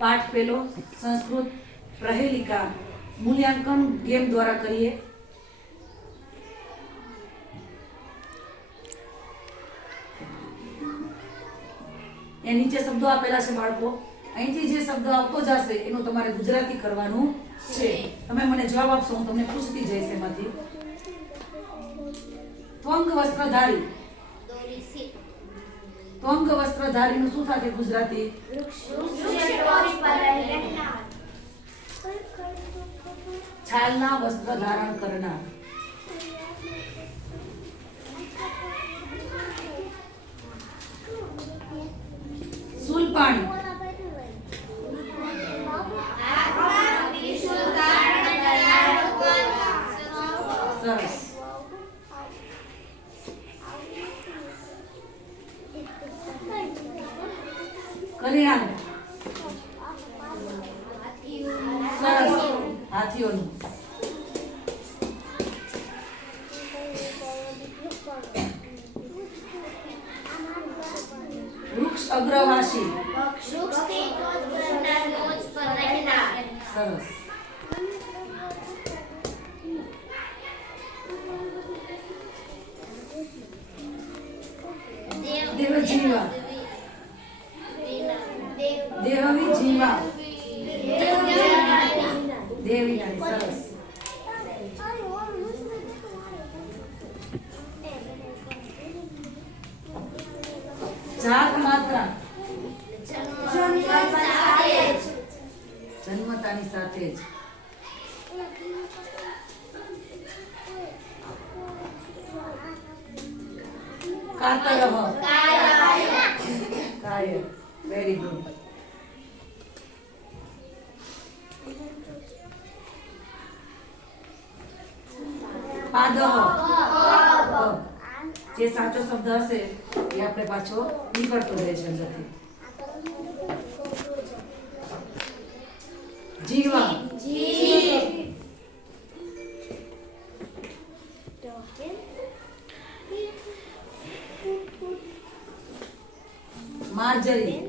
પાઠ પેલો, સંસ્કૃત પ્રહેલિકા મૂલ્યાંકન ગેમ દ્વારા કરીએ. એ નીચે શબ્દો આપેલા છે બાળકો. અહીંથી જે શબ્દ આવતો જશે, એનું તમારે ગુજરાતી કરવાનું છે. તમે મને જવાબ આપશો, હું તમને પૂછતી જઈશ એમાંથી. ત્વંગ વસ્ત્રધારી. ત્વંગ વસ્ત્રધારીનું શું થાય ગુજરાતી છાલના વસ્ત્ર ધારણ કરનાર સુલપાણી સરસ સરસ હાથીઓનું. વૃક્ષ અગ્રવાસી. સરસ. દેવજીવા. દેવી સરસ. જાત માત્રા જન્મતાની સાથે જ. કાતરહ કાય વેરી ગુડ પાદહ. જે સાચો શબ્દ હશે એ આપણે પાછો નીકળતો રહે છે અંદરથી. જીવા માર્જરી.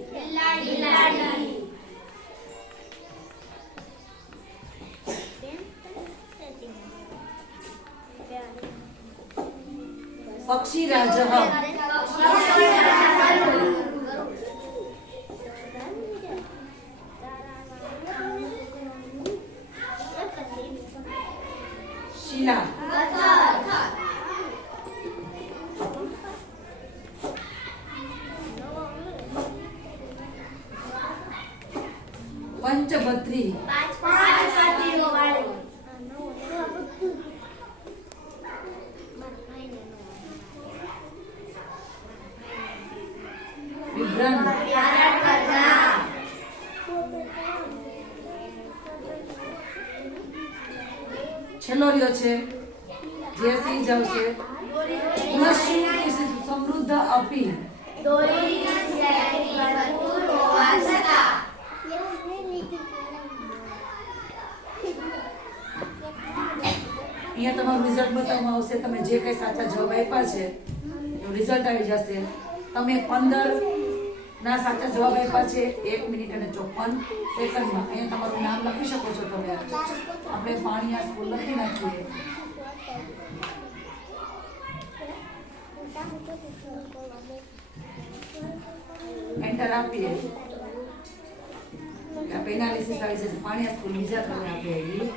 પક્ષી રાજહ શિલા પાંચ વિભ્રાંત છેલ્લો રહ્યો છે, જે સિંહ જવશે કૃષિ સમૃદ્ધ અપી અહીંયા તમારું રિઝલ્ટ બતાવવામાં આવશે. તમે જે કંઈ સાચા જવાબ આપ્યા છે રિઝલ્ટ આવી જશે. તમે પંદર ના, સાચા જવાબ આપ્યા છે એક મિનિટ અને ચોપન સેકન્ડમાં. અહીંયા તમારું નામ લખી શકો છો તમે આપણે પાણી આ સ્કૂલ લખી નાખીએ. એન્ટર આપીએ. પેનાલિસિસ આવી જશે. પાણી આ સ્કૂલ બીજા તમે આપી આવી